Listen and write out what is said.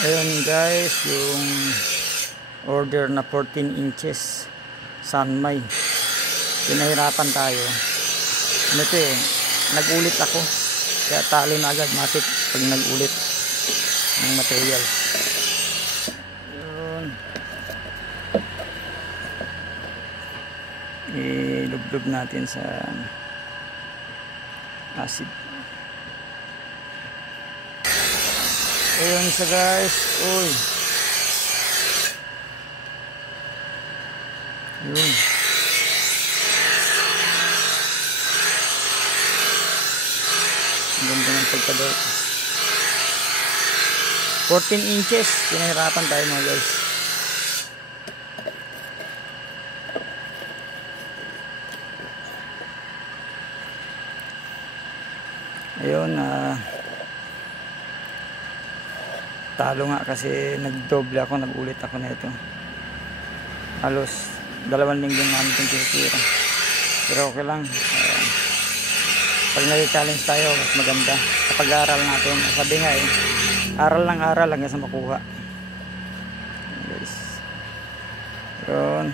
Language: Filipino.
Ayun guys, yung order na 14 inches Sanmay. Pinahirapan tayo. Ito nagulit ako. Kaya talo na agad matik pag nagulit ng material. Ayun. Ilublob natin sa acid. Ayun sa guys. Uy. Ayun. Ang ganda ng pagkadot. 14 inches. Pinahirapan tayo mga guys. Ayun, talo nga kasi nagdoble ako, nagulit ako na ito. Halos 2 linggo namin itong tinitira. Pero okay lang. Pag nag-challenge tayo, mas maganda. Kapag aral natin, sabi nga aral lang hanggang sa makuha. Guys. Yun.